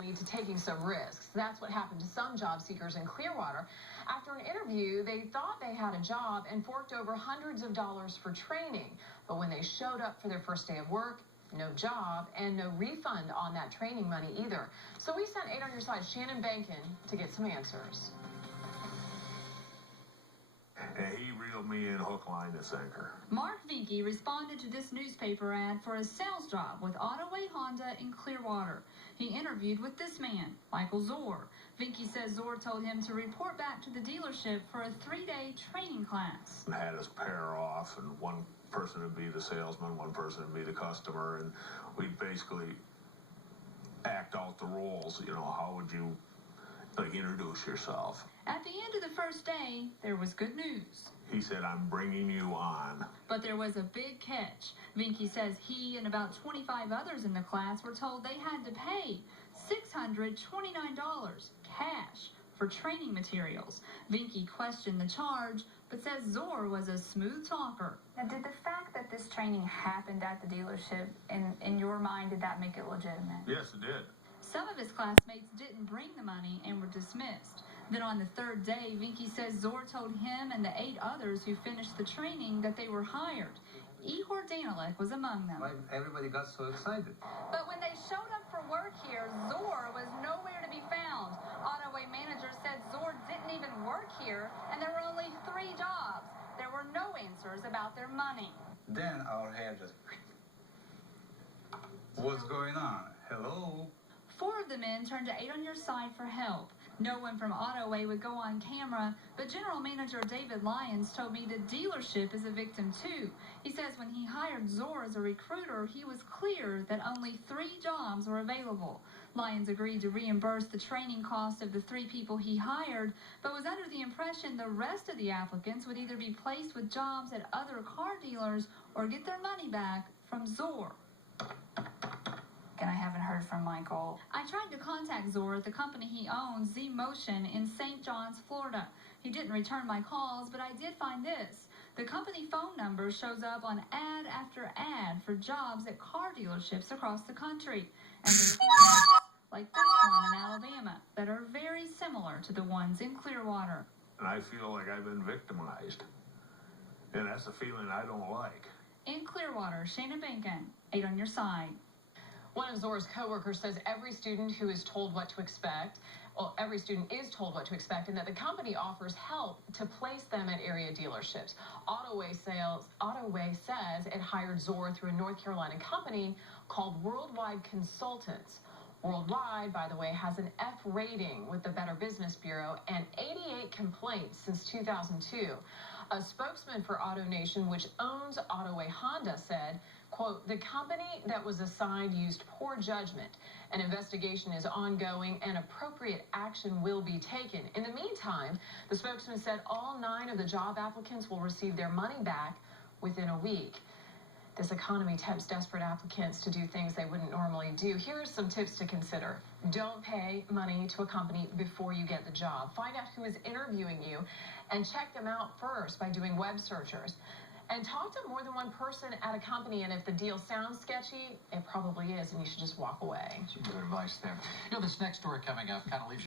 To taking some risks. That's what happened to some job seekers in Clearwater. After an interview, they thought they had a job and forked over hundreds of dollars for training. But when they showed up for their first day of work, no job and no refund on that training money either. So we sent 8 on Your Side Shannon Bankin to get some answers. And he reeled me in hook, line, and sinker. Mark Vinke responded to this newspaper ad for a sales job with Automotive Honda in Clearwater. He interviewed with this man, Michael Zore. Vinke says Zore told him to report back to the dealership for a 3-day training class. Had us pair off, and one person would be the salesman, one person would be the customer, and we'd basically act out the roles. You know, how would you introduce yourself? At the end of the first day, there was good news. He said, "I'm bringing you on." But there was a big catch. Vinke says he and about 25 others in the class were told they had to pay $629 cash for training materials. Vinke questioned the charge, but says Zore was a smooth talker. Now, did the fact that this training happened at the dealership, in your mind, did that make it legitimate? Yes, it did. Some of his classmates didn't bring the money and were dismissed. Then on the third day, Vinke says Zore told him and the 8 others who finished the training that they were hired. Ihor Danilek was among them. Everybody got so excited. But when they showed up for work here, Zore was nowhere to be found. Autoway manager said Zore didn't even work here, and there were only 3 jobs. There were no answers about their money. Then our hair just... What's going on? Hello? 4 of the men turned to 8 on Your Side for help. No one from Autoway would go on camera, but General Manager David Lyons told me the dealership is a victim too. He says when he hired Zore as a recruiter, he was clear that only 3 jobs were available. Lyons agreed to reimburse the training cost of the 3 people he hired, but was under the impression the rest of the applicants would either be placed with jobs at other car dealers or get their money back from Zore. And I haven't heard from Michael. I tried to contact Zore at the company he owns, Z Motion, in St. John's, Florida. He didn't return my calls, but I did find this. The company phone number shows up on ad after ad for jobs at car dealerships across the country. And there's jobs like this one in Alabama that are very similar to the ones in Clearwater. And I feel like I've been victimized. And that's a feeling I don't like. In Clearwater, Shannon Bankin, 8 on Your Side. One of Zore's coworkers says every student who is told what to expect, every student is told what to expect, and that the company offers help to place them at area dealerships. Autoway says it hired Zore through a North Carolina company called Worldwide Consultants. Worldwide, by the way, has an F rating with the Better Business Bureau and 88 complaints since 2002. A spokesman for AutoNation, which owns Autoway Honda, said, quote, "The company that was assigned used poor judgment. An investigation is ongoing and appropriate action will be taken." In the meantime, the spokesman said all 9 of the job applicants will receive their money back within a week. This economy tempts desperate applicants to do things they wouldn't normally do. Here are some tips to consider. Don't pay money to a company before you get the job. Find out who is interviewing you and check them out first by doing web searches. And talk to more than one person at a company, and if the deal sounds sketchy, it probably is, and you should just walk away. Some good advice there. You know, this next story coming up kind of leaves